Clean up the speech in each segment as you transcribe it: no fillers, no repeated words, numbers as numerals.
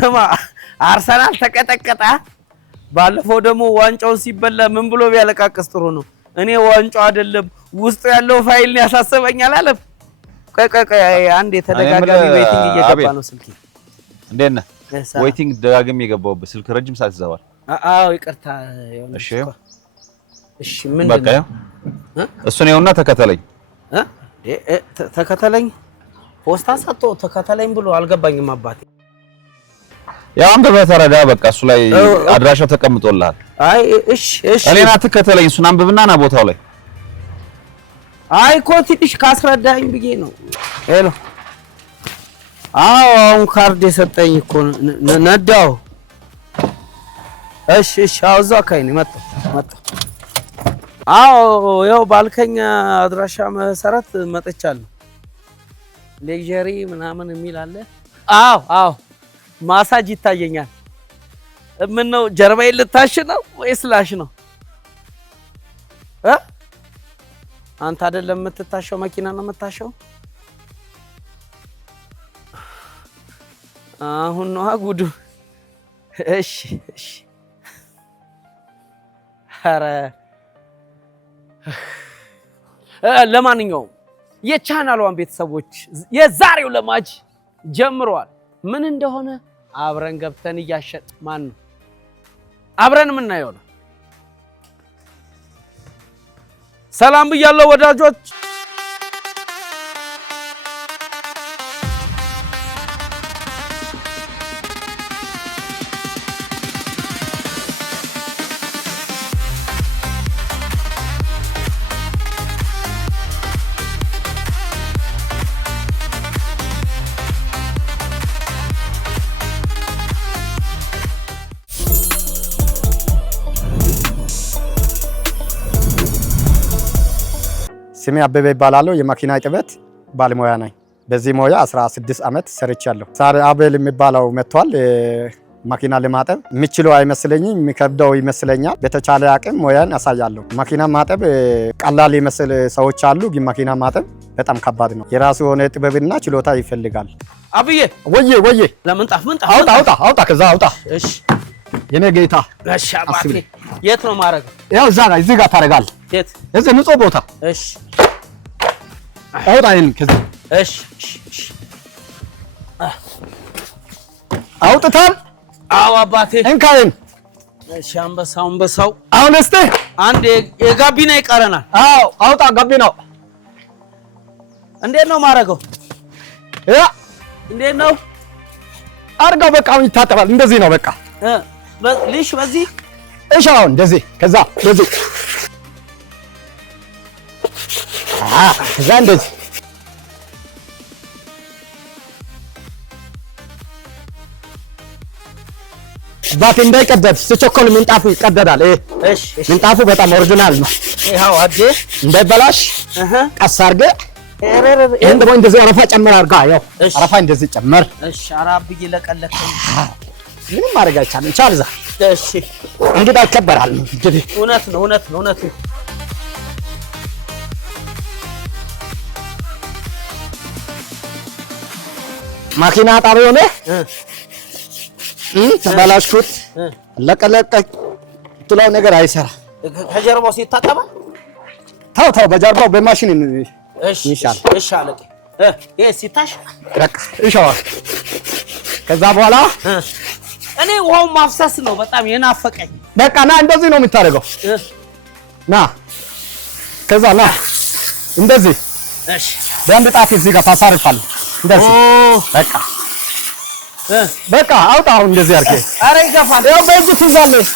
ስማ አርሰናል ተቀጠቀጣ ባለፈው ደግሞ ዋንጫውን ሲበላ ምን ብሎ ቢያለቃቅስ ጥሩ ነው እኔ ዋንጫው አይደለም ውስጥ ያለው ፋይል ያሳሰበኛል አለ ቆይ አንዴ ተደጋጋሚ ዌቲንግ እየገባ ነው ስልኬ እንዴት ነህ ዌቲንግ ደጋግም የገባው ስልክ ረጅም ሰዓት ይዘዋል አዎ ይቅርታ እሺ ምን በቃ እሱ ነውና ተከተለኝ ተከተለኝ ፖስታ ሰጥቶ ተከተለኝ ብሎ አልገባኝም አባቴ ያው አንተ በተረዳ በቃ እሱ ላይ አድራሻው ተቀምጦልሃል አይ እሺ እኔና ተከተለኝ እሱን አንብብና ና ቦታው ላይ አይ ኮቲሽ ካስረዳኝ ብዬ ነው ሄሎ አሁን ካርድ የሰጠኝ እኮ ነዳው እሺ አውዛ ካይኔ መጣ ያው ባልከኛ አድራሻ መሰረት መጥቻለሁ ሌጀሪ ምናምን የሚል አለ አዎ ማሳጅ ይታየኛል ምን ነው ጀርባዬን ልታሽ ነው ወይስ ላሽ ነው አንተ አይደለም የምትታሸው መኪና ነው የምታሸው አሁን ነው ጉዱ እሺ ኧረ ለማንኛውም የቻናሏን ቤተሰቦች የዛሬው ለማጅ ጀምሯል ምን እንደሆነ አብረን ገብተን እያሸጥ ማን ነው አብረን ምን ነው ሰላም ብያለሁ ወዳጆች ስሜ አበበ ይባላል የማኪና ጥበት ባለሙያ ነኝ በዚህ ሞያ 16 አመት ሰርቻለሁ ዛሬ አቤል የሚባለው መጥቷል ማኪና ለማጠብ የሚችለው አይመስለኝም የሚከብደው ይመስለኛል በተቻለ አቅም ሞያን ያሳያለሁ ማኪና ማጠብ ቀላል ይመስል ሰዎች አሉ ግን ማኪና ማጠብ በጣም ከባድ ነው የራሱ ሆነ ጥበብና ችሎታ ይፈልጋል አብዬ ወዬ ለምንጣፍ አውጣ ከዛ አውጣ እሺ የኔ ጌታ እሺ አባቴ የት ነው ማረግ ያው እዚህ ጋር ታረጋል የት እዚህ ንጹህ ቦታ እሺ አውጣ ይሄን ከዛ እሺ አውጥታል አዎ አባቴ እንካይን እሺ አንበሳው አሁን እስቲ አንድ የጋቢና ይቀረናል አዎ አውጣ ጋቢናው እንዴት ነው ማረገው እንዴት ነው አርጋው በቃ ይታጠባል እንደዚህ ነው በቃ ልሽ በዚህ እሻው እንደዚህ ከዛ እንደዚህ ከዛ እንደዚህ ባቴ እንዳይቀደድ ሲቸኮል ምንጣፉ ይቀደዳል እሺ ምንጣፉ በጣም ኦሪጂናል ነው ይሄው አዴ እንዳይበላሽ ቀስ አድርገህ ይሄን ደግሞ እንደዚህ አረፋ ጨመር አድርጋ ያው አረፋ እንደዚህ ጨመር እሺ አራብዬ ለቀለከኝ ምንም ማድረግ አይቻልም ቻልዛ እሺ እንግዳ ይከበራል እንግዲህ እውነት ነው ማኪና ጣቢያ ሆነ ተባላሽኩት ለቀለቀ ትለው ነገር አይሰራ ከጀርባው ሲታጠባ ታው በጀርባው በማሽን እሺ አለቀ ይሄ ሲታሽ በቃ ይሻዋል ከዛ በኋላ እኔ ውሃው ማፍሰስ ነው በጣም የናፈቀኝ በቃ ና እንደዚህ ነው የምታደርገው ና ከዛ ና እንደዚህ እሺ በአንድ ጣት እዚህ ጋር ታሳርፋለህ እንደዚህ በቃ አውጣ አሁን እንደዚህ አድርገህ አረ ይገፋል ያው በእጅ ትይዛለህ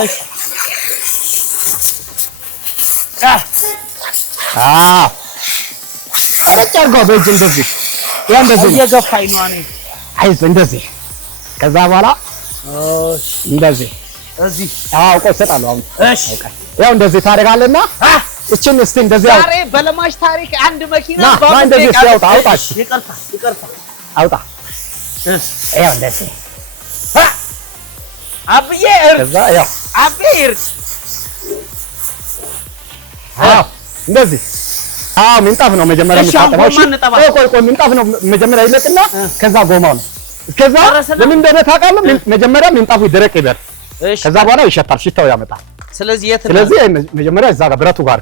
እሺ አረጫርገው በእጅ እንደዚህ ያው እንደዚህ እየገፋኝ ነው እኔ አይዞህ እንደዚህ ከዛ በኋላ እንደዚህ እዚህ ቆይ እሰጣለሁ አሁን እሺ ያው እንደዚህ ታደርጋለህና እቺን እስቲ እንደዚህ ዛሬ በለማሽ ታሪክ አንድ መኪና ና እንደዚህ አውጣ ይቅርታ አውጣ ያው እንደዚህ አብዬ ከዛ ያው አብዬ እንደዚህ ምንጣፍ ነው መጀመሪያ የምታጠባው ቆይ ምንጣፍ ነው መጀመሪያ ይለቅና ከዛ ጎማው ነው ከዛ ለምን እንደሆነ ታውቃለህ? መጀመሪያ ምንጣፉ ይደረቅ ይበል። ከዛ በኋላ ይሸታል፣ ሽታው ያመጣል። ስለዚህ መጀመሪያ እዛ ጋር ብረቱ ጋር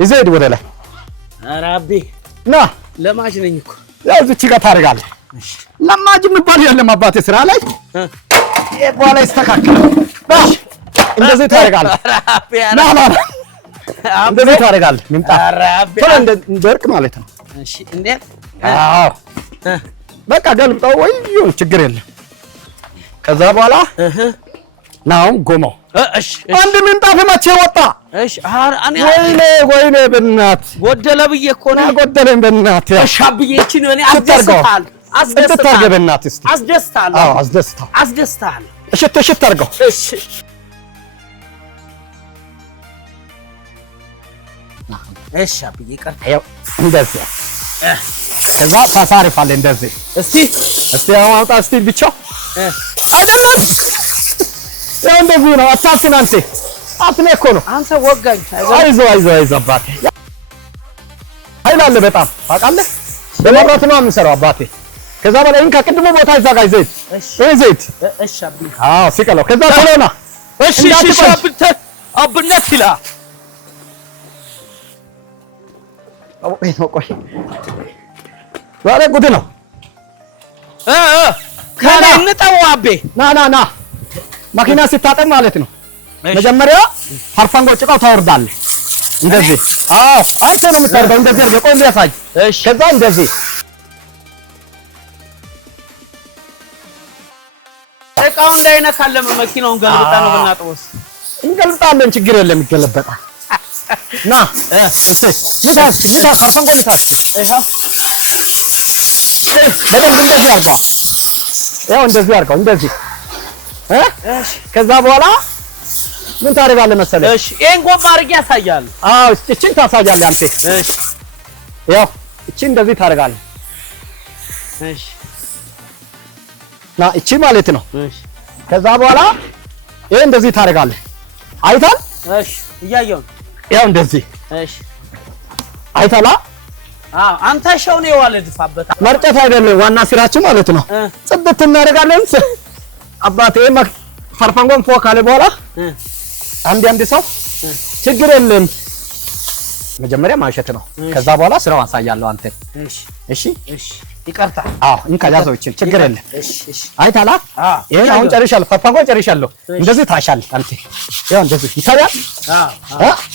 ይዘህ ሂድ ወደ ላይ። ኧረ አቤ ና ለማጅ ነኝ እኮ ያው እዚህ ጋር ታደርጋለህ። ለማጅ የሚባል የለም አባቴ ስራ ላይ በኋላ ይስተካከላል። እንደዚህ ታደርጋለህ። ና እንደዚህ ታደርጋለህ። ምንጣፍ ቶሎ እንደርቅ ማለት ነው። እሺ እንዴት? አዎ በቃ ገልብጠው ወይ ይሁን ችግር የለም። ከዛ በኋላ ናውን ጎማው እሺ አንድ ምንጣፍ መቼ ወጣ? እሺ አኔ ወይኔ በእናትህ ጎደለ ብዬ እኮ ነው ጎደለኝ በእናትህ። እሺ አብዬ እቺ ነው እኔ አስደስታል በእናትህ እስቲ አስደስታል። አዎ አስደስታል። እሺ አድርገው። እሺ እሺ አብዬ ቀር ያው እንደዚህ ከዛ ታሳርፋለህ እንደዚህ። እስቲ አውጣ እስቲ ብቻው አይደለም ያው እንደዚህ ነው። አታስን አንተ አትኔ እኮ ነው አንተ ወጋኝ። አይዞህ አባቴ ኃይል አለ በጣም ታውቃለህ። በመብራት ነው የምንሰራው አባቴ። ከዛ በላይ እንካ ቅድሞ ቦታ ይዛጋይ ዘይት እሺ አብዬ አዎ ሲቀለው ከዛ ቶሎና እሺ አብነት ይላ ቆይ ዛሬ ጉድ ነው። ከላይ እንጠው አቤ ና መኪና ሲታጠብ ማለት ነው። መጀመሪያ ሀርፋንጎ ጭቃው ታወርዳለህ እንደዚህ። አዎ አንተ ነው የምታወርደው እንደዚህ አድርገህ ቆይ እንዲያሳይ። ከዛ እንደዚህ ጭቃው እንዳይነካለም መኪናውን ገልብጣ ነው ብናጥበውስ? እንገልብጣለን ችግር የለም ይገለበጣል። ና እሺ ንታስ ሀርፋንጎ ንታስ በደንብ እንደዚህ አድርገው። ያው እንደዚህ አድርገው እንደዚህ ከዛ በኋላ ምን ታደርጋለህ መሰለህ? እሺ ይሄን ጎማ አድርጌ ያሳያለሁ። አዎ እቺን ታሳያለህ አንተ። እሺ ያው እቺን እንደዚህ ታደርጋለህ። እሺ ና እቺ ማለት ነው። እሺ ከዛ በኋላ ይሄ እንደዚህ ታደርጋለህ። አይታል? እሺ እያየሁ ያው እንደዚህ። እሺ አይታላ? አዎ አንተ ሸው ነው የዋለድፋበት መርጨት አይደለም ዋና ስራችን ማለት ነው። ጽድት እናደርጋለን። አባቴ ፈርፋንጎን ፎ ካለ በኋላ አንድ ሰው ችግር የለም መጀመሪያ ማሸት ነው። ከዛ በኋላ ስራው አሳያለሁ አንተ። እሺ ይቀርታ። አዎ እንካ ያዘው እቺ ችግር የለም። አይታላ? ይሄን አሁን ጨርሻለሁ። ፈርፋንጎን ጨርሻለሁ። እንደዚህ ታሻለህ አንተ። ያው እንደዚህ ይታያል።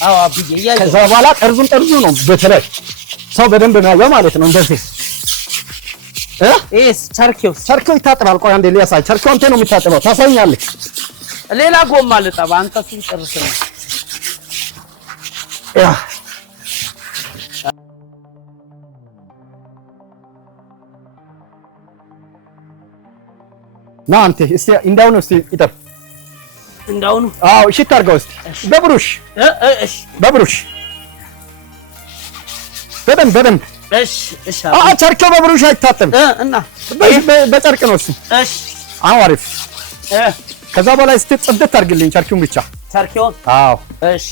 አዎ አብዬ ያያየው። ከዛ በኋላ ጠርዙ ነው በተለይ ሰው በደንብ ነው ማለት ነው እንደዚህ ቸርኬው ይታጠባል። ቆይ አንዴ ሊያሳይ። ቸርኬው አንተ ነው የሚታጠበው። ታሳኛለህ። ሌላ ጎማ ልጠባ አንተ እሱን ጨርሰህ ያ ና አንተ እስቲ እንዳው ነው እስቲ ይጠብ እንዳው ነው። አዎ እሺ ታርጋው እስቲ በብሩሽ እሺ በብሩሽ በደንብ እሺ ቸርኬው በብሩሽ አይታጠብም እና በጨርቅ ነው እሱ። እሺ አዎ አሪፍ። ከዛ በኋላ እስቲ ጽድት አድርግልኝ ቸርኬውን ብቻ። ቸርኬውን? አዎ እሺ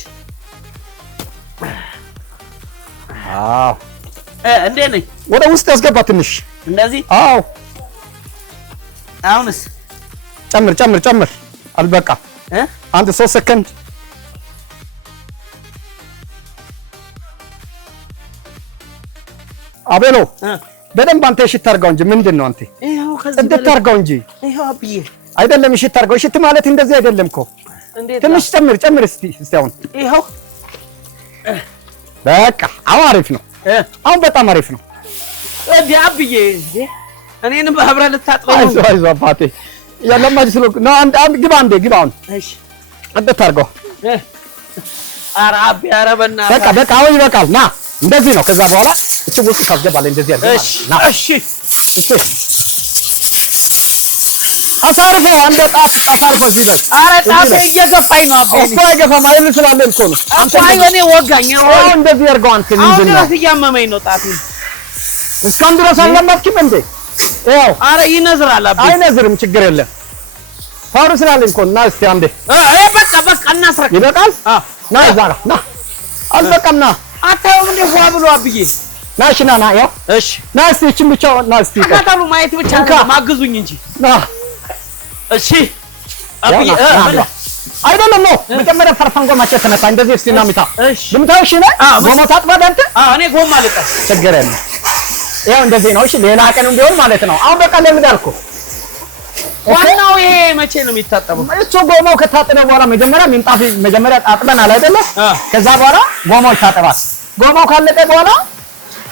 አዎ እንዴት ነኝ? ወደ ውስጥ ያስገባ ትንሽ እንደዚህ። አዎ አሁንስ ጨምር አልበቃ አንድ 3 ሰከንድ አቤሎ በደንብ አንተ እሽት አድርገው እንጂ ምንድን ነው አንተ? ይሄው ከዚህ ጽድት አድርገው እንጂ። ይሄው አብዬ አይደለም እሽት አድርገው። እሽት ማለት እንደዚህ አይደለም እኮ። ትንሽ ጨምር እስቲ አሁን። ይሄው በቃ አሁን አሪፍ ነው። አሁን በጣም አሪፍ ነው። አብዬ እኔንም በህብረት ልታጥበው። አይዞህ አባቴ ያለማጅ ስለ ነው። አንድ ግባ አሁን። እሺ ጽድት አድርገው። ኧረ አቤ ኧረ በእናትህ በቃ አሁን ይበቃል። ና እንደዚህ ነው። ከዛ በኋላ እቺ ውስጥ ካስገባለህ እንደዚህ አድርገህ። እሺ አሳርፈው አንድ ጣት አሳርፈው እዚህ ላይ። ኧረ ጣቴ እየገፋኝ ነው አቤ። እኮ አይገፋም አይደል ስላለኝ እኮ ነው። አይ እኔ ወጋኝ። አሁን እንደዚህ አድርገው አንተ ምንድን ነው? አሁን እያመመኝ ነው ጣቴ። እስካሁን ድረስ አልለመድክም እንዴ? ያው ኧረ ይነዝራል አቤ። አይነዝርም ችግር የለም። ፋሩ ስላለኝ እኮ እና እስቲ አንዴ በቃ እናስረክ። ይበቃል። ና እዛ ጋር ና። አልበቃም ና። አታየውም እንደ ፏ ብሎ አብዬ ናሽ ና ያው እሺ ና እስቲ እቺን ብቻ ና እስቲ ካታሉ ማየት ብቻ ማግዙኝ እንጂ ና እሺ አብዬ አይደለም ነው መጀመሪያ ፈርፈንጎ ማቸት ተነሳ እንደዚህ እስቲ ና ምታ እሺ ልምታው እሺ ነህ ጎማ ታጥባለህ አንተ እኔ ጎማ ልጣ ችግር የለም ያው እንደዚህ ነው እሺ ሌላ ቀንም ቢሆን ማለት ነው አሁን በቃ ለምን አልኩ ዋናው ይሄ መቼ ነው የሚታጠበው እሱ ጎማው ከታጠበ በኋላ መጀመሪያ ምንጣፍ መጀመሪያ ታጥበናል አይደለ ከዛ በኋላ ጎማው ይታጠባል ጎማው ካለቀ በኋላ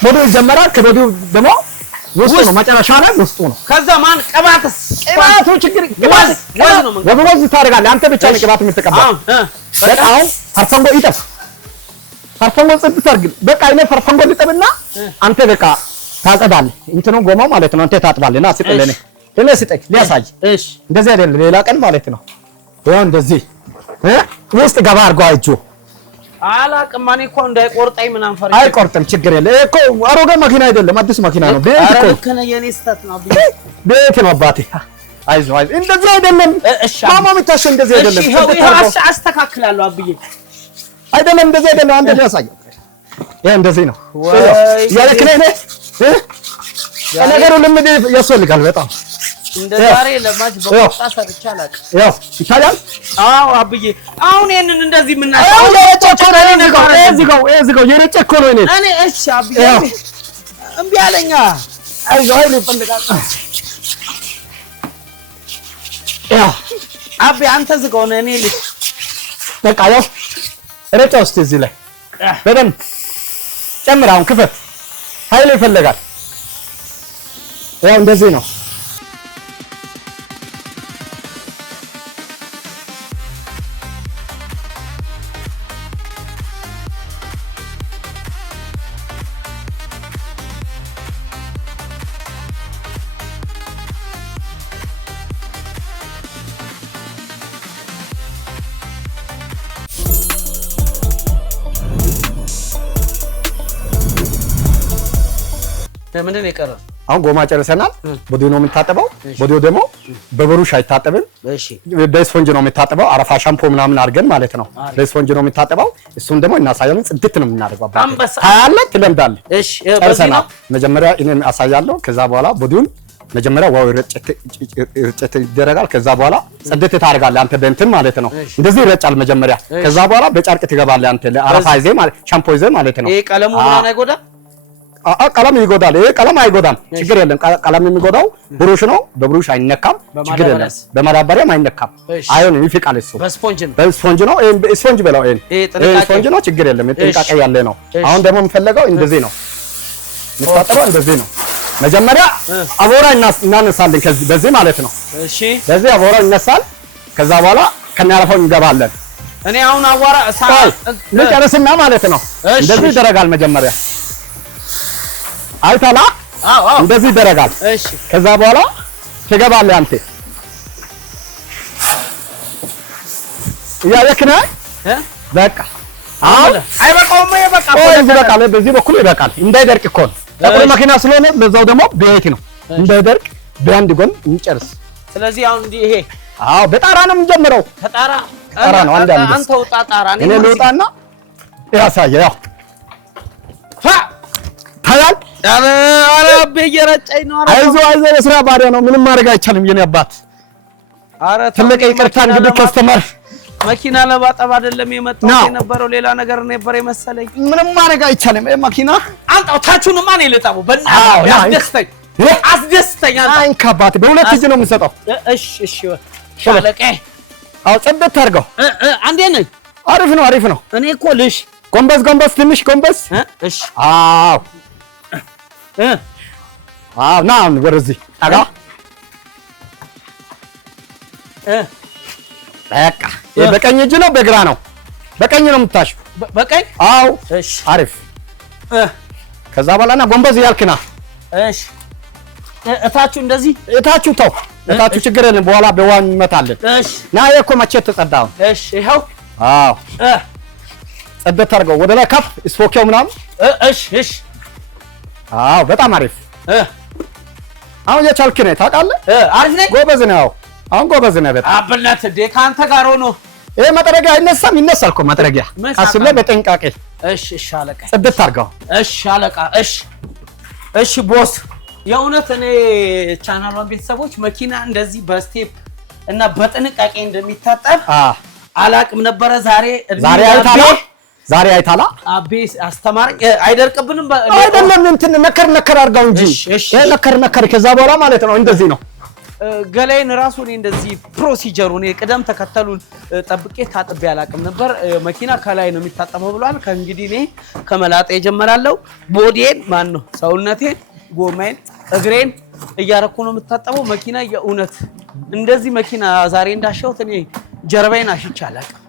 ቦዲው ይጀመራል ከቦዲው ደግሞ ውስጡ ነው መጨረሻ ላይ ውስጡ ነው ከዛ ማን ቅባትስ ቅባቱ ችግር ቅባት ነው ወዝ ታደርጋለህ አንተ ብቻ ነው ቅባት የምትቀባው በጣም ፈርፈንጎ ይጠፍ ፈርፈንጎ ጽድት አድርግ በቃ እኔ ፈርፈንጎ ልጠብና አንተ በቃ ታጸዳለህ እንትኑ ጎማው ማለት ነው አንተ ታጥባለህ እና ስጥልኝ እኔ ስጠኝ ሊያሳይ እሺ እንደዚህ አይደለም ሌላ ቀን ማለት ነው ያው እንደዚህ ውስጥ ገባ አድርገው አይጆ አላቅም እኔ እኮ እንዳይቆርጠኝ ምናምን ፈርቼ አይቆርጥም ችግር የለም እኮ አሮጌ መኪና አይደለም አዲስ መኪና ነው ቤት እኮ ከነ የኔ ስህተት ነው ቤት ነው አባቴ አይዞህ እንደዚህ አይደለም ማማ ምታሽ እንደዚህ አይደለም እሺ አስተካክላለሁ አብዬ አይደለም እንደዚህ አይደለም አንተ ሊያሳይ ይሄ እንደዚህ ነው ያለክነህ ነገሩ ልምድ ያስፈልጋል በጣም እንደ ዛሬ ለማጅ በቆጣ ሰርቻላቅ ያው ይቻላል አዎ አብዬ አሁን ይሄንን እንደዚህ ምናምን እዚህ ጋር የረጨ እኮ ነው እኔ እሺ አብዬ እምቢ አለኛ አይዞህ ይፈልጋል ያው አብዬ አንተ ዝጋው ነው እኔ ልጅ በቃ ያው ረጨ ውስጥ እዚህ ላይ በደንብ ጨምር አሁን ክፈት ኃይል ይፈልጋል ያው እንደዚህ ነው ምንድን ነው የቀረው አሁን ጎማ ጨርሰናል ቦዲው ነው የምታጠበው ቦዲው ደግሞ በብሩሽ አይታጠብም እሺ በስፖንጅ ነው የምታጠበው አረፋ ሻምፖ ምናምን አድርገን ማለት ነው በስፖንጅ ነው የምታጠበው እሱን ደግሞ እናሳያለን ጽድት ነው የምናደርገው ታያለህ ትለምዳለህ እሺ ጨርሰናል መጀመሪያ እኔ አሳያለሁ ከዛ በኋላ ቦዲውን መጀመሪያ ዋው ይረጨት ይደረጋል ከዛ በኋላ ጽድት ታደርጋለህ አንተ በእንትን ማለት ነው እንደዚህ ይረጫል መጀመሪያ ከዛ በኋላ በጨርቅ ትገባለህ አንተ አረፋ ይዘ ማለት ሻምፖ ይዘ ማለት ነው ይሄ ቀለሙ ምናምን አይጎዳም ቀለም ይጎዳል ይሄ ቀለም አይጎዳም ችግር የለም ቀለም የሚጎዳው ብሩሽ ነው በብሩሽ አይነካም ችግር የለም በማዳበሪያም አይነካም አይሆንም ይፍቃል እሱ በስፖንጅ ነው ስፖንጅ በለው ይሄ ስፖንጅ ነው ችግር የለም ጥንቃቄ ያለ ነው አሁን ደግሞ የምፈልገው እንደዚህ ነው የምታጠበው እንደዚህ ነው መጀመሪያ አቦራ እናነሳለን ከዚህ በዚህ ማለት ነው እሺ በዚህ አቦራ ይነሳል ከዛ በኋላ ከናያረፈው እንገባለን እኔ አሁን አዋራ ልጨርስና ማለት ነው እንደዚህ ይደረጋል መጀመሪያ አይታላ እንደዚህ ይደረጋል እሺ ከዛ በኋላ ትገባለህ አንተ ያየክና በቃ አይበቃውም ይበቃል በዚህ በኩል ይበቃል እንዳይደርቅ እኮ ነው ጥቁር መኪና ስለሆነ በዛው ደግሞ ቤት ነው እንዳይደርቅ በአንድ ጎን እንጨርስ ስለዚህ አሁን እንዲህ ይሄ በጣራ ነው የምንጀምረው ከጣራ ነው አንተ ወጣ ጣራ እኔ ልውጣና ያሳየ ያው ታያል አረ በየረጨኝ ነው አይዞህ የስራ ባሪያ ነው ምንም ማድረግ አይቻልም የኔ አባት አረ ትልቅ ይቅርታ እንግዲህ ከስተመር መኪና ለባጠብ አይደለም የመጣው የነበረው ሌላ ነገር ነበር የመሰለኝ ምንም ማድረግ አይቻልም መኪና አንጣው ታቹን ማን ይለጣው በእናትህ አስደስተኛ አንካባት በሁለት እጅ ነው የምሰጠው እሺ ሻለቀ ጽድት አድርገው አንዴ ነኝ አሪፍ ነው እኔ እኮ ልሽ ጎንበስ ትንሽ ጎንበስ እሺ ና ወደዚህ ጠጋ በቃ በቀኝ እጅ ነው በግራ ነው በቀኝ ነው የምታሽው በቀኝ እሺ አሪፍ ከዛ በኋላ ና ጎንበስ ያልክና እሺ እታቹ እንደዚህ እታቹ ተው እታቹ ችግር የለም በኋላ በዋን እንመታለን እሺ ና እኮ መቼ ተጸዳው እሺ ይኸው ጽድት አድርገው ወደ ላይ ከፍ ስፖኪው ምናምን እሺ በጣም አሪፍ አሁን የቻልክ ነህ ታውቃለህ አሪፍ ነኝ ጎበዝ ነህ አሁን ጎበዝ ነህ በጣም አብነት እንደ ካንተ ጋር ሆኖ ይሄ መጥረጊያ አይነሳም? ይነሳል እኮ መጥረጊያ። ቀስ ብለህ በጥንቃቄ። እሺ እሺ አለቃ። ጽድት አድርገው። እሺ አለቃ። እሺ እሺ ቦስ። የእውነት እኔ ቻናሏን ቤተሰቦች መኪና እንደዚህ በስቴፕ እና በጥንቃቄ እንደሚታጠብ አላቅም ነበረ። ዛሬ አይታላ አቤ አስተማረኝ። አይደርቅብንም አይደለም እንትን ነከር አድርገው እንጂ ነከር ከዛ በኋላ ማለት ነው። እንደዚህ ነው ገላይን ራሱ እኔ እንደዚህ ፕሮሲጀሩን ቅደም ተከተሉን ጠብቄ ታጥቤ አላቅም ነበር። መኪና ከላይ ነው የሚታጠበው ብሏል። ከእንግዲህ እኔ ከመላጤ ጀምራለሁ። ቦዲዬን ማን ነው ሰውነቴን፣ ጎማዬን፣ እግሬን እያረኩ ነው የምታጠበው። መኪና የእውነት እንደዚህ መኪና ዛሬ እንዳሻሁት እኔ ጀርባዬን አሽቼ አላቅም።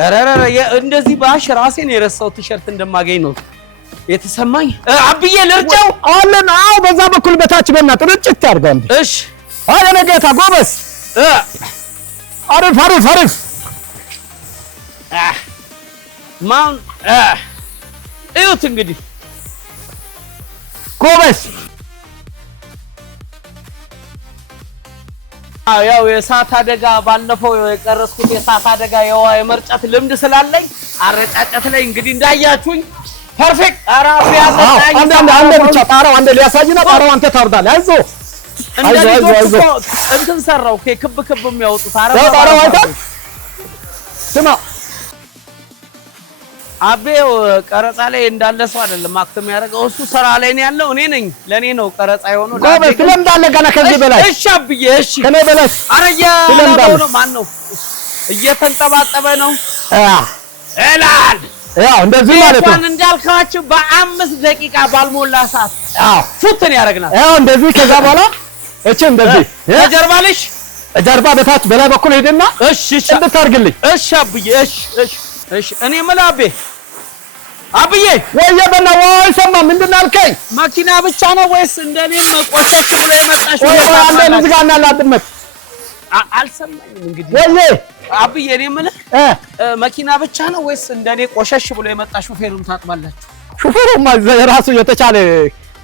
አረረረ እንደዚህ ባሽ ራሴን የረሳው ቲሸርት እንደማገኝ ነው የተሰማኝ። አብዬ ልርጨው አለን። አዎ በዛ በኩል በታች በእናትህ ርጭት ያድርገው እንዴ። እሺ አረ ነገታ ጎበስ አሪፍ ማን እዩት እንግዲህ ጎበስ። ያው የእሳት አደጋ ባለፈው የቀረስኩት የእሳት አደጋ የመርጨት ልምድ ስላለኝ አረጫጨት ላይ እንግዲህ እንዳያችሁኝ ፐርፌክት። ኧረ አንዴ ብቻ ጣራው አንዴ ሊያሳይና ጣራው አንተ ታርዳለህ። አይዞህ እንትን ሰራው ክብ የሚያወጡት ጣራው አይተህ ስማ አቤው ቀረጻ ላይ እንዳለ ሰው አይደለም አክተም ያደርገው እሱ ስራ ላይ ነው ያለው። እኔ ነኝ ለኔ ነው ቀረጻ የሆነው። ጎበዝ ስለምዳለ ገና ከዚህ በላይ እሺ አብዬ እሺ ከኔ በላይ አረያ ነው ማን ነው እየተንጠባጠበ ነው እላል። ያው እንደዚህ ማለት ነው እንዳልካችሁ በ5 ደቂቃ ባልሞላ ሰዓት ፉትን ያደርግናል። ያው እንደዚህ ከዛ በኋላ እቺ እንደዚህ ተጀርባልሽ ጀርባ በታች በላይ በኩል ሄድና እሺ እንድታርግልኝ። እሺ አብዬ እሺ እኔ መላቤ አብዬ ወየ በና ወይ ሰማ ምንድን አልከኝ? መኪና ብቻ ነው ወይስ እንደኔም ቆሸሽ ብሎ የመጣሽ ወይ አንዴ ልጅ ጋር እናላድመት አልሰማኝም። እንግዲህ ወየ አብዬ እኔ ምን መኪና ብቻ ነው ወይስ እንደኔ ቆሸሽ ብሎ የመጣ ሹፌሩን ታጥባላችሁ? ሹፌሩማ የራሱ የተቻለ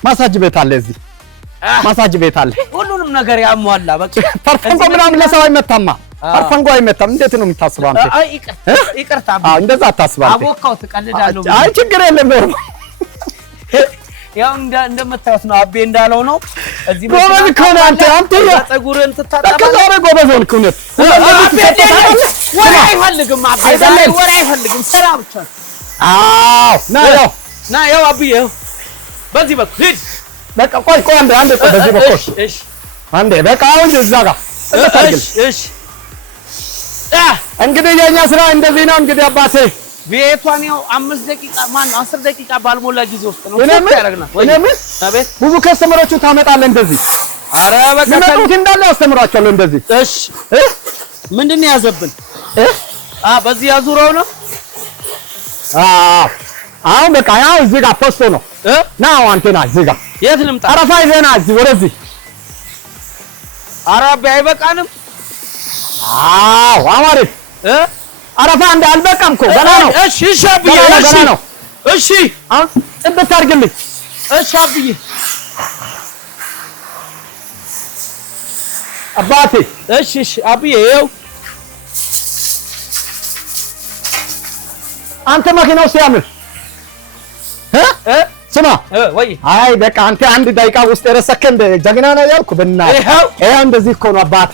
ማሳጅ ቤት አለ እዚህ ማሳጅ ቤት አለ። ሁሉንም ነገር ያሟላ በቃ ፐርፈንጎ ምናምን ለሰው አይመታማ። ፐርፈንጎ አይመታም። እንዴት ነው የምታስበው አንተ? ይቅርታ እንደዛ አታስብ አንተ። አቦካው ትቀልዳለህ። አይ ችግር የለም ነው ያው እንደምታዩት ነው አቤ እንዳለው ነው። እዚህ ጎበዝ እኮ ነህ አንተ ፀጉርን ትታጠባለህ። ከዛሬ ጎበዝ ሆንክ እውነት። ወሬ አይፈልግም አቤ ወሬ አይፈልግም ስራ ብቻ። አዎ ና ያው አብዬ በዚህ በኩል ሂድ። በቃ ቆይ አንዴ በዚህ በኩል እሺ አንዴ በቃ አሁን እዛ ጋር እሺ እንግዲህ የኛ ስራ እንደዚህ ነው። እንግዲህ አባቴ ቤቷን ያው 5 ደቂቃ ማን 10 ደቂቃ ባልሞላ ጊዜ ውስጥ ነው ያደርግና እኔም አቤት ብዙ ከስተመሮቹ ታመጣለህ እንደዚህ። ኧረ በቃ ከዚህ እንዳለ አስተምራቸዋለሁ እንደዚህ። እሺ ምንድነው ያዘብን? በዚህ ያዙረው ነው። አሁን በቃ ያው እዚህ ጋር ፖስቶ ነው ና አንተ ና እዚህ ጋር የት ልምጣ? አረፋ ይዘና እዚህ ወደዚህ። አረባ አይበቃንም? አማሪፍ አረፋ እንደ አልበቃም እኮ ገና ነው። እሺ አብዬ እሺ አሁን ጥብት አድርግልኝ። እሺ አብዬ አባቴ እሺ አብዬ ይኸው አንተ መኪናው ሲያምር ስማ ወይ አይ በቃ አንተ አንድ ደቂቃ ውስጥ የረሰከን ጀግና ነው ያልኩ በእናትህ። ይሄው እንደዚህ እኮ ነው አባቴ።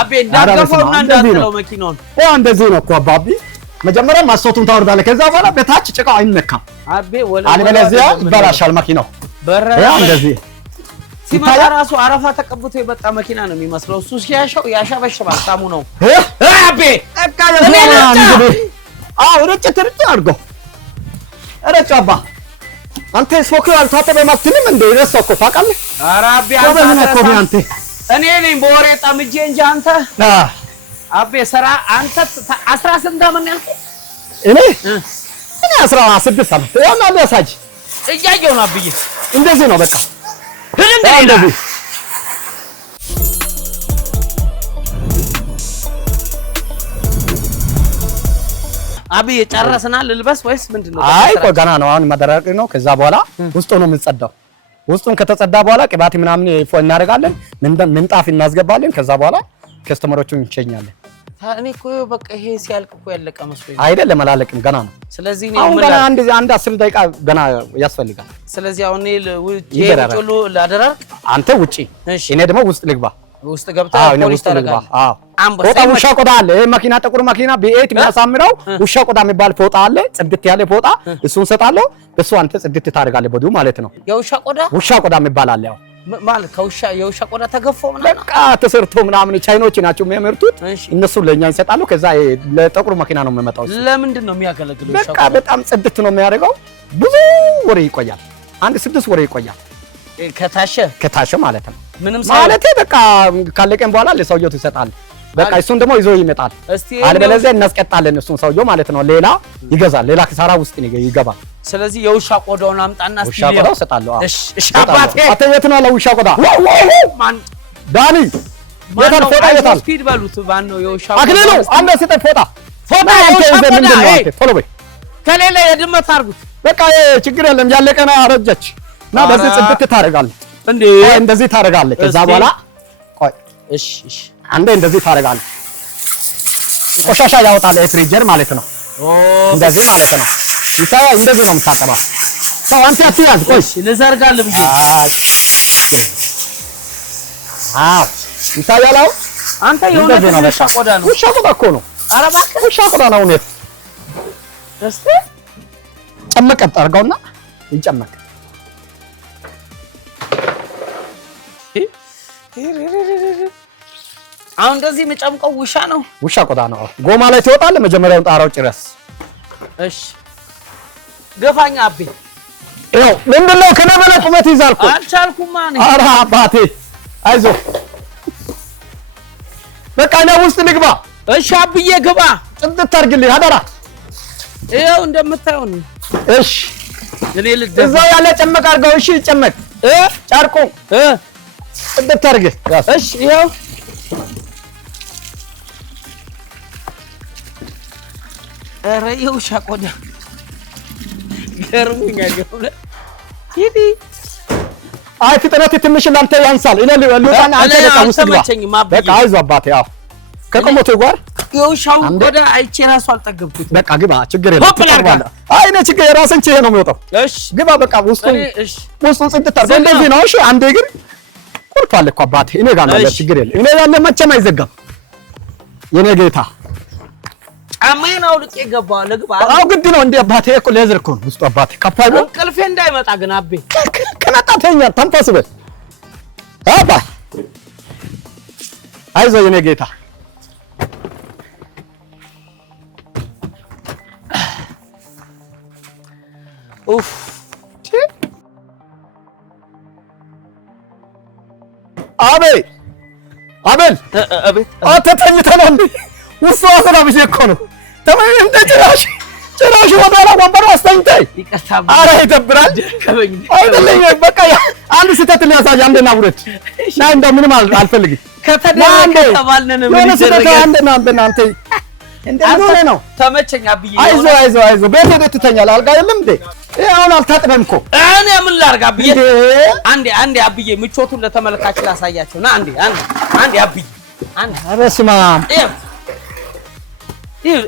አቤ እንዳገፈውና እንዳጥለው መኪናውን ይሄው እንደዚህ ነው እኮ አባቢ። መጀመሪያ ማስቶቱን ታወርዳለህ፣ ከዛ በኋላ በታች ጭቃው አይነካም። አቤ ወለ አለበለዚያ ይበላሻል መኪናው። ይሄው እንደዚህ ሲመጣ ራሱ አረፋ ተቀብቶ የመጣ መኪና ነው የሚመስለው። እሱ ሲያሻው ያሻበሽባል ሳሙ ነው። አቤ በቃ የሆነ እንግዲህ ርጭት አድርገው ረጭ አባ አንተ ሶኪው አልታጠበ ማክትንም እንደ ረሳው እኮ ታውቃለህ። ኧረ አቤ አንተ እኔ ነኝ በወሬ ጠምጄ እንጂ አንተ አቤ ስራ አንተ 18 ዓመት ነው ያልኩህ። እኔ 16 ዓመት ያው ነው ያሳጅ እያየሁ ነው አብዬ። እንደዚህ ነው በቃ እንደዚህ አብዬ ጨረስናል። ልልበስ ወይስ ምንድነው? አይ ቆይ ገና ነው። አሁን መደረቅ ነው። ከዛ በኋላ ውስጡ ነው የምንጸዳው። ውስጡን ከተጸዳ በኋላ ቅባት ምናምን እናደርጋለን። ምንጣፍ እናስገባለን። ከዛ በኋላ ከስተመሮቹን እንሸኛለን። እኔ እኮ በቃ ይሄ ሲያልቅ እኮ ያለቀ መስሎኝ አይደለም አላለቅም ገና ነው ስለዚህ አሁን ገና አንድ 10 ደቂቃ ገና ያስፈልጋል ስለዚህ አሁን ውጪ ላደራር አንተ ውጪ እኔ ደግሞ ውስጥ ገብታ ፖሊስ ታረጋለህ ፎጣ ውሻ ቆዳ አለ መኪና ጥቁር መኪና ቢኤት የሚያሳምረው ውሻ ቆዳ የሚባል ፎጣ አለ ጽድት ያለ ፎጣ እሱን ሰጣለሁ እሱ አንተ ጽድት ታደርጋለህ በዱ ማለት ነው ውሻ ቆዳ የሚባል አለ ያው ማለት የውሻ ቆዳ ተገፎ ምናምን በቃ ተሰርቶ ምናምን ቻይኖች ናቸው የሚያመርቱት እነሱ ለኛ ይሰጣሉ ከዛ ለጥቁር መኪና ነው የሚመጣው ለምንድን ነው የሚያገለግለው በቃ በጣም ጽድት ነው የሚያደርገው ብዙ ወሬ ይቆያል 6 ወሬ ይቆያል ከታሸ ማለት ነው ምንም ማለት በቃ ካለቀን በኋላ ለሰውየው ይሰጣል በቃ እሱን ደግሞ ይዞ ይመጣል አለበለዚያ እናስቀጣለን እሱን ሰውየው ማለት ነው ሌላ ይገዛል ሌላ ክሳራ ውስጥ ይገባል ስለዚህ የውሻ ቆዳውን አምጣና እስቲ ውሻ ቆዳው ሰጣለሁ እሺ አባቴ አተየት ነው ለውሻ ቆዳ ማን ዳኒ የታል ፎጣ የታል ስፒድ በሉት ማን ነው የውሻ ቆዳ አክሊሉ አንተ ስጠኝ ፎጣ ቶሎ በይ ከሌላ የድመት አርጉት በቃ ችግር የለም ያለቀና አረጀች እና በዚህ ጽድት ታረጋለህ እንዴ እንደዚህ ታረጋለህ ከዛ በኋላ ቆይ እሺ አንዴ እንደዚህ ታረጋለህ ቆሻሻ ያወጣል ፍሪጀር ማለት ነው እንደዚህ ማለት ነው ይታያ እንደዚህ ነው የምታጠባው ሰው አንተ አትያዝ ቆይ ልዘርጋለህ ብዬ ይታያል አንተ የሆነ ውሻ ቆዳ ነው ውሻ ቆዳ እኮ ነው ኧረ እባክህ ውሻ ቆዳ ነው ነው እስቲ ጨመቅ አድርገውና ይጨመቅ አሁን እንደዚህ መጨምቀው ውሻ ቆዳ ነው ጎማ ላይ ትወጣለህ መጀመሪያውን ጣራው ጭረስ እሺ ገፋኛ አቤ ይኸው ምንድነው ከነበለ ቁመት ይዛልኩ አልቻልኩም ማን ኧረ አባቴ አይዞህ በቃ ነው ውስጥ ልግባ እሺ አብዬ ግባ ጽድት አድርግልኝ አደራ ይኸው እንደምታየው ነው እሺ እኔ እዛው ያለ ጨመቅ አድርገው እሺ ጨመቅ ጫርቁ ጽድት አድርግ እሺ ይኸው ኧረ የውሻ ቆዳ ገርሞኛል ሂዲ አይ ፍጥነት ትንሽ ላንተ ያንሳል እኔ ልውጣና አንተ በቃ ውስጥ ግባ በቃ አይዞህ አባቴ ያው ከቆሞቱ ጋር የውሻው ቆዳ አይቼ ራሱ አልጠገብኩት በቃ ግባ ችግር የለም አይ እኔ ችግር የራስን ቼ ነው የሚወጣው እሺ ግባ በቃ ውስጡን ጽድት አድርገው እንደዚህ ነው እሺ አንዴ ግን ቁልፍ አለ እኮ አባቴ እኔ ጋር ነው ችግር የለም እኔ ያለ መቼም አይዘጋም የኔ ጌታ ጫማዬን አውልቄ ገባሁ ልግባ አው ግድ ነው እንዴ አባቴ እኮ ሌዘር እኮ ነው ውስጡ አባቴ ከፋይ እንቅልፌ እንዳይመጣ ግን አቤ ከመጣተኛ ተንፈስበት አባ አይዞህ የኔ ጌታ ኡፍ አቤል ተኝተህ ነው እንዴ ውስጥ አሰራብሽ እኮ ነው ተማሪ እንደ ጭራሽ ወዳላ ወንበሩ አስተኝተኝ ኧረ ይደብራል አይደለም በቃ አንድ ስህተት ሊያሳይ አንደና ውረድ ና እንደው ምንም አልፈልግም ከተባልነን ምን ይደረጋል አንተ እንደሆነ ነው ተመቸኝ አብዬ አይዞህ ቤት ሄደህ ትተኛለህ አልጋ የለም እንዴ አሁን አልታጠበም እኮ እኔ ምን ላድርግ አብዬ አንዴ አብዬ ምቾቱን ለተመልካች ላሳያቸው ና አንዴ አብዬ በስመ አብ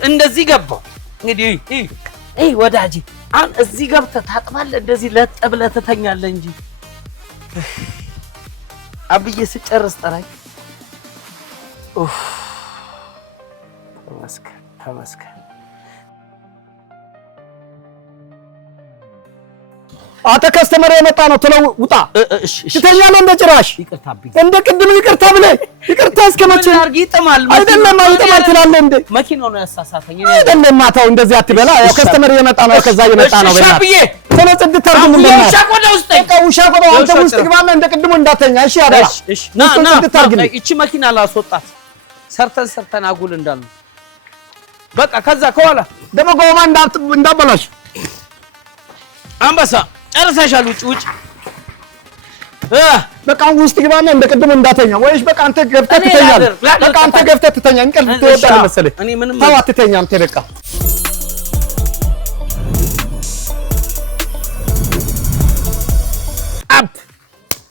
እንደዚህ ገባው እንግዲህ ወዳጄ አሁን እዚህ ገብተህ ታጥባለህ እንደዚህ ለጥ ብለህ ትተኛለህ እንጂ አብዬ ስጨርስ ጠራኝ ተመስገን አንተ ከስተመር የመጣ ነው ትለው ውጣ እሺ ትተኛለህ እንደ ጭራሽ እንደ ቅድም ይቅርታ ብለህ ይቅርታ እስከመቼ ይጥማል አይደለም ትላለህ እንደ መኪናው ነው ያሳሳተኝ አይደለም ማታው እንደዚህ አትበላ ያው ከስተመር የመጣ ነው ከዛ የመጣ ነው በእናትህ ሻብዬ ተነጽድ ታርጉም እንደና ውሻ ቆዳ ውስጥ ውሻ ቆዳ አንተ ውስጥ ግባና እንደ ቅድሙ እንዳተኛ እሺ አደራ እሺ ና እቺ መኪና ላስወጣት ሰርተን አጉል እንዳሉ በቃ ከዛ ከኋላ ደግሞ ጎማ እንዳበላሽ አንበሳ ጨርሰሻል ውጭ በቃ ውስጥ ግባና እንደ ቅድሙ እንዳተኛ ወይስ በቃ አንተ ገብተህ ትተኛለህ በቃ አንተ ገብተህ ትተኛ እንቅልፍ ትወዳለህ መሰለኝ ተው አትተኛ አንተ በቃ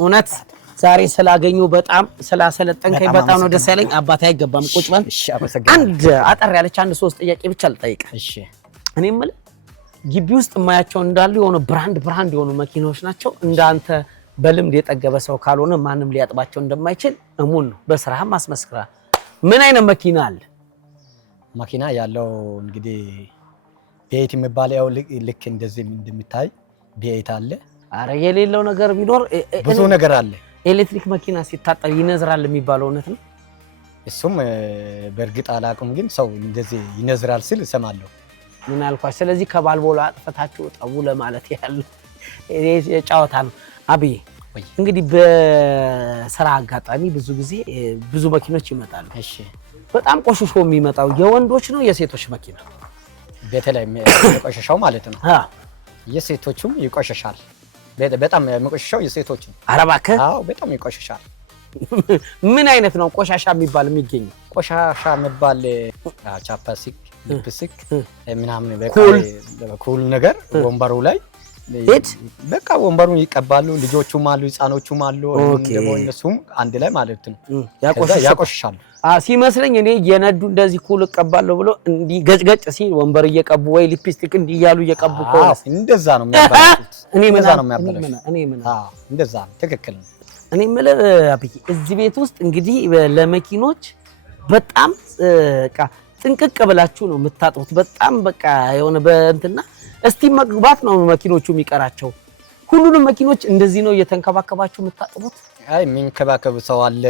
እውነት ዛሬ ስላገኙ በጣም ስላሰለጠንከኝ በጣም ነው ደስ ያለኝ። አባቴ አይገባም ቁጭ በል። እሺ አመሰግናለሁ። አንድ አጠር ያለች አንድ 3 ጥያቄ ብቻ ልጠይቅ። እሺ እኔ የምልህ ግቢ ውስጥ የማያቸው እንዳሉ የሆነ ብራንድ የሆኑ መኪናዎች ናቸው። እንዳንተ በልምድ የጠገበ ሰው ካልሆነ ማንም ሊያጥባቸው እንደማይችል እሙን ነው። በስራህም አስመስክራል። ምን አይነት መኪና አለ? መኪና ያለው እንግዲህ ቤት የሚባለው ልክ እንደዚህ እንደሚታይ ቤት አለ። አረ የሌለው ነገር ቢኖር ብዙ ነገር አለ። ኤሌክትሪክ መኪና ሲታጠብ ይነዝራል የሚባለው እውነት ነው? እሱም በእርግጥ አላውቅም፣ ግን ሰው እንደዚህ ይነዝራል ሲል እሰማለሁ። ምን አልኳሽ? ስለዚህ ከባልቦላ አጥፈታችሁ ጠቡ ለማለት ያለ ጨዋታ ነው። አብዬ እንግዲህ በስራ አጋጣሚ ብዙ ጊዜ ብዙ መኪኖች ይመጣሉ። እሺ በጣም ቆሽሾ የሚመጣው የወንዶች ነው የሴቶች መኪና? በተለይ የቆሸሻው ማለት ነው። የሴቶቹም ይቆሸሻል። በጣም የሚቆሸሻው የሴቶች ነው። ኧረ እባክህ! አዎ በጣም ይቆሸሻል። ምን አይነት ነው ቆሻሻ የሚገኘው? ቆሻሻ የሚባል ቻፓሲክ፣ ሊፕስቲክ ምናምን ኩል ነገር ወንበሩ ላይ በቃ ወንበሩን ይቀባሉ። ልጆቹም አሉ፣ ህፃኖቹም አሉ። ደግሞ እነሱም አንድ ላይ ማለት ነው ያቆሽሻሉ። ሲመስለኝ እኔ የነዱ እንደዚህ ኩል እቀባለሁ ብሎ እንዲህ ገጭገጭ ሲል ወንበር እየቀቡ ወይ ሊፕስቲክ እንዲህ እያሉ እየቀቡ እንደዛ ነው የሚያበላሹት። እንደዛ ነው። ትክክል ነው። እኔ የምልህ አብይ እዚህ ቤት ውስጥ እንግዲህ ለመኪኖች በጣም በቃ ጥንቅቅ ብላችሁ ነው የምታጥቡት። በጣም በቃ የሆነ በእንትና እስቲ መግባት ነው መኪኖቹ የሚቀራቸው። ሁሉንም መኪኖች እንደዚህ ነው እየተንከባከባችሁ የምታጥቡት? አይ የሚንከባከብ ሰው አለ፣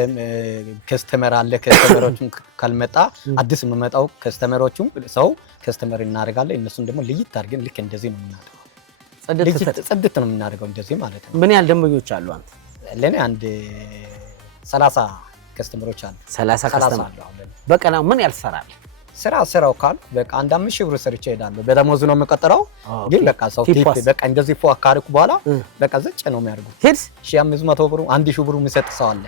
ከስተመር አለ። ከስተመሮቹም ካልመጣ አዲስ የሚመጣው ከስተመሮቹም ሰው ከስተመር እናደርጋለን። እነሱን ደግሞ ልይት አድርገን ልክ እንደዚህ ነው የምናደርገው። ጽድት ነው የምናደርገው እንደዚህ ማለት ነው። ምን ያህል ደንበኞች አሉ አንተ? ለኔ አንድ 30 ከስተመሮች አሉ። 30 ከስተመር በቀን ምን ያህል ትሰራለህ? ስራው ካል በቃ አንድ 5000 ብር ሰርቼ እሄዳለሁ። በደሞዝ ነው የምቀጥረው። ግን በቃ ሰው ቲፕ በቃ እንደዚህ ፎ አካርኩ በኋላ በቃ ዘጭ ነው የሚያደርጉት። ሄድ 1500 ብር 1000 ብር የሚሰጥ ሰው አለ።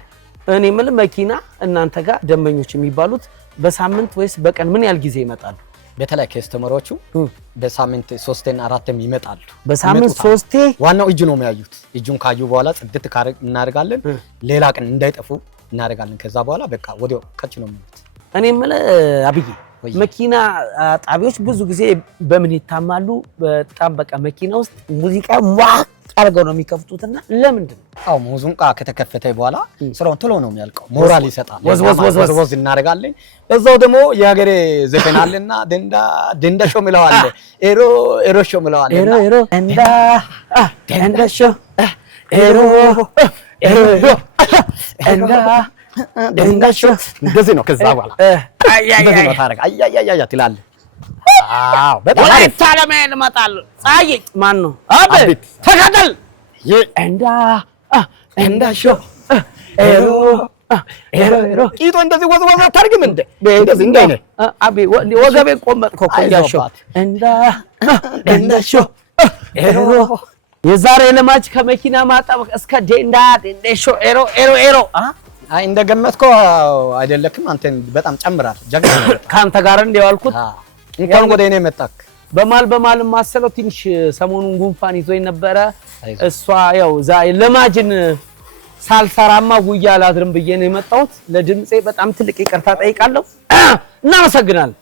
እኔ ምን መኪና እናንተ ጋር ደንበኞች የሚባሉት በሳምንት ወይስ በቀን ምን ያህል ጊዜ ይመጣሉ? በተለይ ከስተመሮቹ በሳምንት 3 እና 4 ይመጣሉ። በሳምንት 3 ዋናው እጁ ነው የሚያዩት። እጁን ካዩ በኋላ ጽድት እናደርጋለን። ሌላ ቀን እንዳይጠፉ እናደርጋለን። ከዛ በኋላ በቃ ወዲያው ከጭ ነው የሚሉት። እኔ የምልህ አብዬ መኪና ጣቢያዎች ብዙ ጊዜ በምን ይታማሉ? በጣም በቃ መኪና ውስጥ ሙዚቃ ዋቅ አድርገው ነው የሚከፍቱትና ለምንድን ነው? አዎ ሙዚቃ ከተከፈተ በኋላ ስራውን ቶሎ ነው የሚያልቀው። ሞራል ይሰጣል። ወዝ እናደርጋለን። በዛው ደግሞ የሀገሬ ዘፈን አለና ደንዳ ሾ ምለው አለ። ኤሮ ሾ ምለው አለ። ኤሮ ደንዳ ሾ ኤሮ ደንዳሾ እንደዚህ ነው። ከዛ በኋላ እንደዚህ ነው ታረጋ አያያያ ትላለህ። አዎ በጣም ታለመ ልመጣል። ፀሐይ ማን ነው? አቤት ተከተል ደንዳሾ ኤሮ ቂጦ እንደዚህ ወዝ አታርግም እንደ እንደዚህ እንደኔ አቤ ወገቤን ቆመጥኮ ቆያሾ ደንዳሾ ኤሮ የዛሬ ለማች ከመኪና ማጠብ እስከ ደንዳሾ ኤሮ አይ እንደገመትከው አይደለክም። አንተ በጣም ጨምራል። ጀግና ካንተ ጋር እንደ ያልኩት እንኳን ወደ እኔ መጣክ። በማል ማሰለው ትንሽ ሰሞኑን ጉንፋን ይዞኝ ነበረ። እሷ ያው ለማጅን ሳልሰራማ ጉያ አላድርም ብዬ ነው የመጣሁት። ለድምጼ በጣም ትልቅ ይቅርታ ጠይቃለሁ። እናመሰግናለን።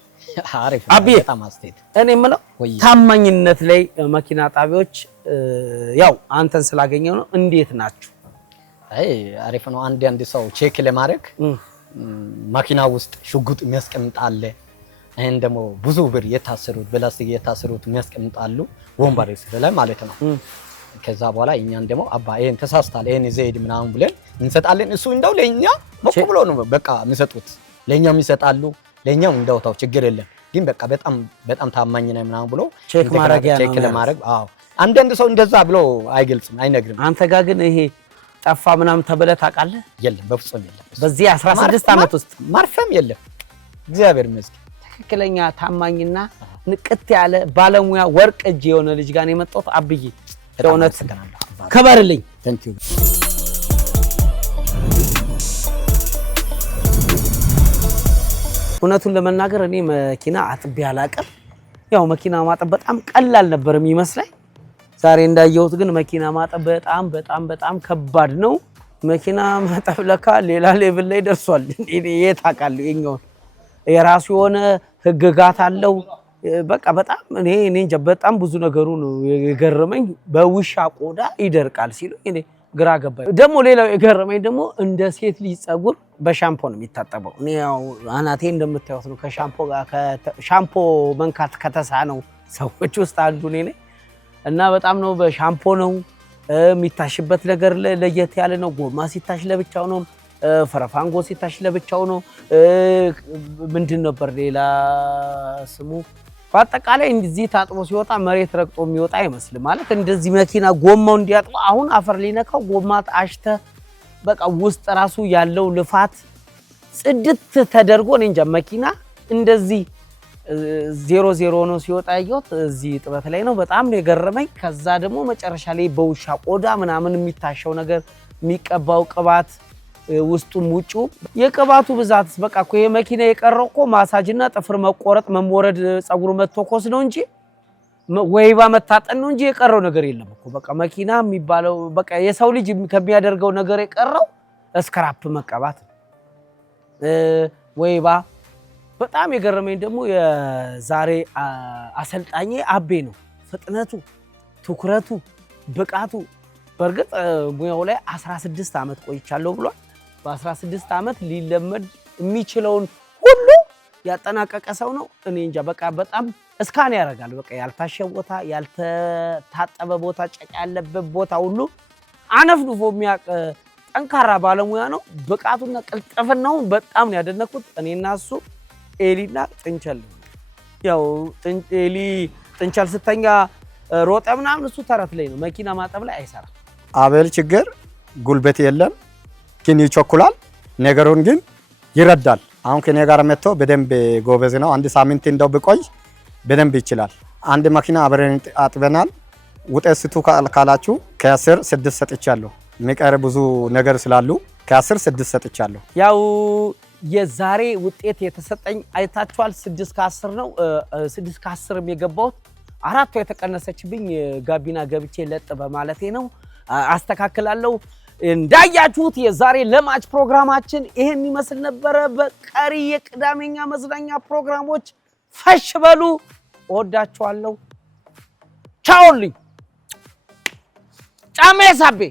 አሪፍ በጣም አስተያየት። እኔ የምለው ታማኝነት ላይ መኪና ጣቢያዎች ያው አንተን ስላገኘው ነው። እንዴት ናችሁ? አይ አሪፍ ነው። አንድ ሰው ቼክ ለማድረግ መኪና ውስጥ ሽጉጥ የሚያስቀምጥ አለ። ይሄን ደግሞ ብዙ ብር የታሰሩት በላስቲክ የታሰሩት የሚያስቀምጣሉ ወንበር ላይ ማለት ነው። ከዛ በኋላ እኛን ደግሞ አባ ይሄን ተሳስታል ይሄን ዘይድ ምናምን ብለን እንሰጣለን። እሱ እንደው ለኛ ሞቅ ብሎ ነው በቃ የሚሰጡት። ለኛም ይሰጣሉ። ለኛም እንደውታው ችግር የለም። ግን በቃ በጣም ታማኝ ነኝ ምናምን ብሎ ቼክ ለማድረግ አዎ አንድ ሰው እንደዛ ብሎ አይገልጽም አይነግርም። አንተ ጋር ግን ይሄ ጠፋ ምናምን ተብለህ ታውቃለህ? የለም በፍጹም የለም። በዚህ 16 ዓመት ውስጥ ማርፈም የለም። እግዚአብሔር ይመስገን። ትክክለኛ ታማኝና ንቅት ያለ ባለሙያ ወርቅ እጅ የሆነ ልጅ ጋር ነው የመጣሁት። አብዬ በእውነት ከበርልኝ። ታንክ ዩ። እውነቱን ለመናገር እኔ መኪና አጥቤ አላውቅም። ያው መኪና ማጠብ በጣም ቀላል ነበር የሚመስለኝ። ዛሬ እንዳየሁት ግን መኪና ማጠብ በጣም ከባድ ነው። መኪና ማጠብ ለካ ሌላ ሌቭል ላይ ደርሷል። የት አውቃለሁ የኛው የራሱ የሆነ ህግጋት አለው። በቃ በጣም እኔ እንጃ በጣም ብዙ ነገሩ ነው የገረመኝ። በውሻ ቆዳ ይደርቃል ሲሉ እኔ ግራ ገባኝ። ደግሞ ሌላው የገረመኝ ደግሞ እንደ ሴት ልጅ ጸጉር በሻምፖ ነው የሚታጠበው። እኔ ያው አናቴ እንደምታዩት ነው ከሻምፖ ጋር ሻምፖ መንካት ከተሳነው ሰዎች ውስጥ አንዱ እኔ ነኝ እና በጣም ነው በሻምፖ ነው የሚታሽበት ነገር ለየት ያለ ነው። ጎማ ሲታሽ ለብቻው ነው፣ ፈረፋንጎ ሲታሽ ለብቻው ነው። ምንድን ነበር ሌላ ስሙ? በአጠቃላይ እንደዚህ ታጥቦ ሲወጣ መሬት ረግጦ የሚወጣ አይመስልም። ማለት እንደዚህ መኪና ጎማው እንዲያጥበው አሁን አፈር ሊነካው ጎማ አሽተ በቃ ውስጥ ራሱ ያለው ልፋት ጽድት ተደርጎ እኔ እንጃ መኪና እንደዚህ 00 ነው ሲወጣ ያየሁት እዚህ ጥበት ላይ ነው። በጣም ነው የገረመኝ። ከዛ ደግሞ መጨረሻ ላይ በውሻ ቆዳ ምናምን የሚታሸው ነገር የሚቀባው ቅባት ውስጡም ውጪው የቅባቱ ብዛትስ በቃ እኮ ይሄ መኪና የቀረው እኮ ማሳጅና ጥፍር መቆረጥ መሞረድ ጸጉሩ መተኮስ ነው እንጂ ወይባ መታጠን ነው እንጂ የቀረው ነገር የለም እኮ። በቃ መኪና የሚባለው በቃ የሰው ልጅ ከሚያደርገው ነገር የቀረው ስክራፕ መቀባት ወይባ። በጣም የገረመኝ ደግሞ የዛሬ አሰልጣኝ አቤ ነው። ፍጥነቱ፣ ትኩረቱ፣ ብቃቱ በርግጥ ሙያው ላይ 16 ዓመት ቆይቻለሁ ብሏል። በ16 ዓመት ሊለመድ የሚችለውን ሁሉ ያጠናቀቀ ሰው ነው። እኔ እንጃ በቃ በጣም እስካን ያደርጋል። በቃ ያልታሸ ቦታ፣ ያልተታጠበ ቦታ፣ ጨቅ ያለበት ቦታ ሁሉ አነፍንፎ የሚያውቅ ጠንካራ ባለሙያ ነው። ብቃቱና ቅልጥፍናው በጣም ነው ያደነኩት። እኔና እሱ ኤሊና ጥንቸል ያው ኤሊ ጥንቸል ስተኛ ሮጠ ምናምን እሱ ተረት ላይ ነው። መኪና ማጠብ ላይ አይሰራም። አቤል ችግር ጉልበት የለም ግን ይቸኩላል። ነገሩን ግን ይረዳል። አሁን ከኔ ጋር መጥቶ በደንብ ጎበዝ ነው። አንድ ሳምንት እንደው ብቆይ በደንብ ይችላል። አንድ መኪና አብረን አጥበናል። ውጤት ስቱ ካላችሁ ከ10 6 ሰጥቻለሁ። የሚቀር ብዙ ነገር ስላሉ ከ10 6 ሰጥቻለሁ። ያው የዛሬ ውጤት የተሰጠኝ አይታችኋል። 6 ከ10 ነው። 6 ከ10 የገባሁት አራቷ የተቀነሰችብኝ ጋቢና ገብቼ ለጥ በማለቴ ነው። አስተካክላለሁ። እንዳያችሁት የዛሬ ለማች ፕሮግራማችን ይሄን ይመስል ነበረ። በቀሪ የቅዳሜኛ መዝናኛ ፕሮግራሞች ፈሽ በሉ። እወዳችኋለሁ። ቻውልኝ ጫማ ሳቤ